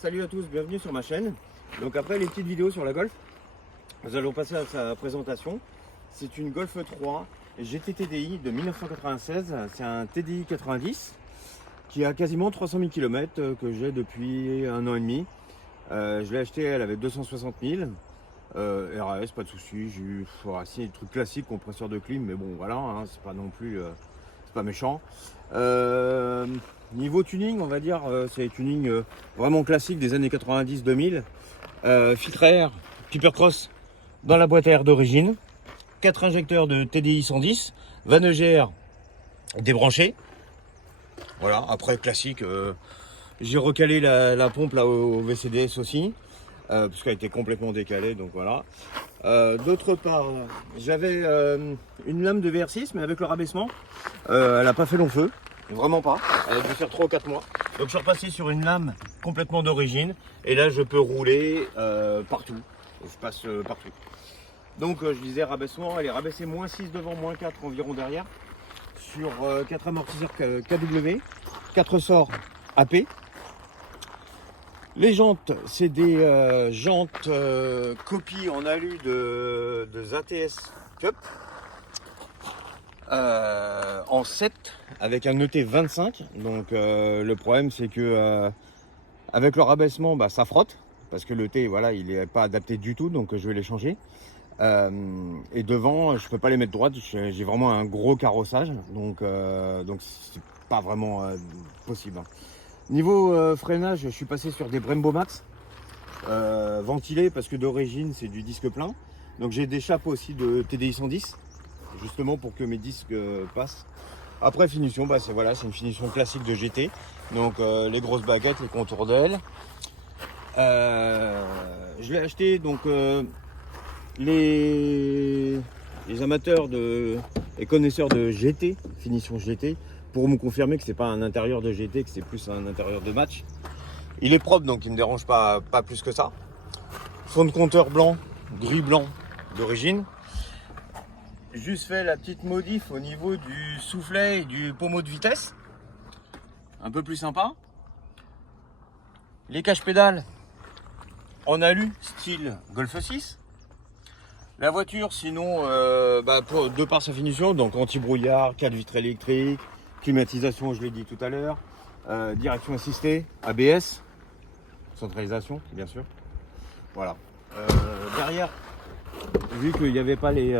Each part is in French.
Salut à tous, bienvenue sur ma chaîne. Donc après les petites vidéos sur la Golf, nous allons passer à sa présentation. C'est une Golf 3 GT TDI de 1996, c'est un TDI 90 qui a quasiment 300 000 km que j'ai depuis 1 an et demi. Je l'ai acheté, elle avait 260 000. RAS, pas de souci, j'ai eu des trucs classiques, compresseur de clim, mais bon voilà, hein, c'est pas non plus, c'est pas méchant. Niveau tuning, on va dire, c'est tuning vraiment classique des années 90-2000. Filtre à air, Piper Cross dans la boîte à air d'origine, 4 injecteurs de TDI 110, Van EGR débranché. Voilà, après classique, j'ai recalé la pompe là au VCDS aussi. Parce qu'elle était complètement décalée, donc voilà. D'autre part, j'avais une lame de VR6, mais avec le rabaissement, elle n'a pas fait long feu, vraiment pas. Elle a dû faire 3 ou 4 mois. Donc je suis repassé sur une lame complètement d'origine, et là je peux rouler partout. Je passe partout. Donc je disais rabaissement, elle est rabaissée moins 6 devant, moins 4 environ derrière, sur 4 amortisseurs KW, 4 ressorts AP. Les jantes, c'est des jantes copies en alu de ZTS Cup en 7 avec un ET 25. Donc le problème c'est que avec le rabaissement ça frotte parce que l'ET voilà, il n'est pas adapté du tout, donc je vais les changer. Et devant je peux pas les mettre droites, j'ai vraiment un gros carrossage, donc c'est pas vraiment possible. Niveau freinage, je suis passé sur des Brembo Max ventilés parce que d'origine c'est du disque plein. Donc j'ai des chapeaux aussi de TDI 110 justement pour que mes disques passent. Après finition, c'est voilà, c'est une finition classique de GT. Donc les grosses baguettes, les contours d'ailes. Je l'ai acheté donc les amateurs et connaisseurs de GT, finition GT, pour me confirmer que c'est pas un intérieur de GT, que c'est plus un intérieur de match. Il est propre, donc il me dérange pas plus que ça. Fond de compteur blanc, gris blanc d'origine. Juste fait la petite modif au niveau du soufflet et du pommeau de vitesse. Un peu plus sympa. Les caches-pédales en alu, style Golf 6. La voiture, sinon, de par sa finition, donc anti-brouillard, 4 vitres électriques, climatisation, je l'ai dit tout à l'heure, direction assistée, ABS, centralisation, bien sûr. Voilà. Derrière, vu qu'il n'y avait pas les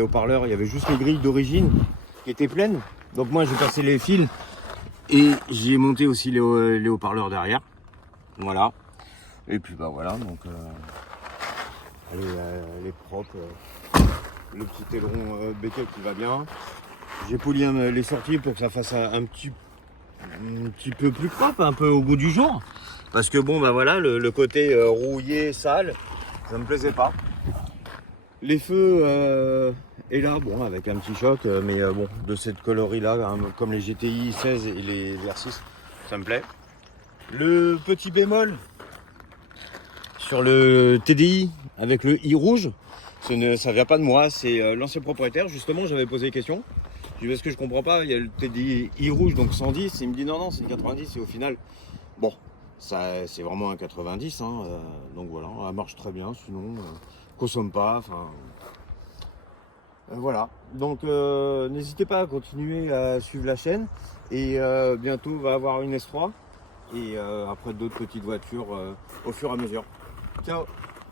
haut-parleurs, il y avait juste les grilles d'origine qui étaient pleines. Donc moi, j'ai passé les fils et j'ai monté aussi les haut-parleurs derrière. Voilà. Et puis voilà, donc elle est propre. Le petit aileron béquet qui va bien. J'ai poli les sorties pour que ça fasse un petit peu plus propre, un peu au goût du jour. Parce que voilà, le côté rouillé, sale, ça me plaisait pas. Les feux est là, avec un petit choc, mais de cette coloris là, hein, comme les GTI 16 et les VR6, ça me plaît. Le petit bémol sur le TDI avec le i rouge, ça vient pas de moi, c'est l'ancien propriétaire. Justement, j'avais posé des questions. Je lui ai dit, ce que je comprends pas, il y a le TDI i rouge, donc 110. Il me dit non, c'est une 90. Et au final, ça c'est vraiment un 90. Hein, donc voilà, elle marche très bien. Sinon, consomme pas. Voilà. Donc n'hésitez pas à continuer à suivre la chaîne. Et bientôt, on va avoir une S3. Et après d'autres petites voitures au fur et à mesure. Ciao!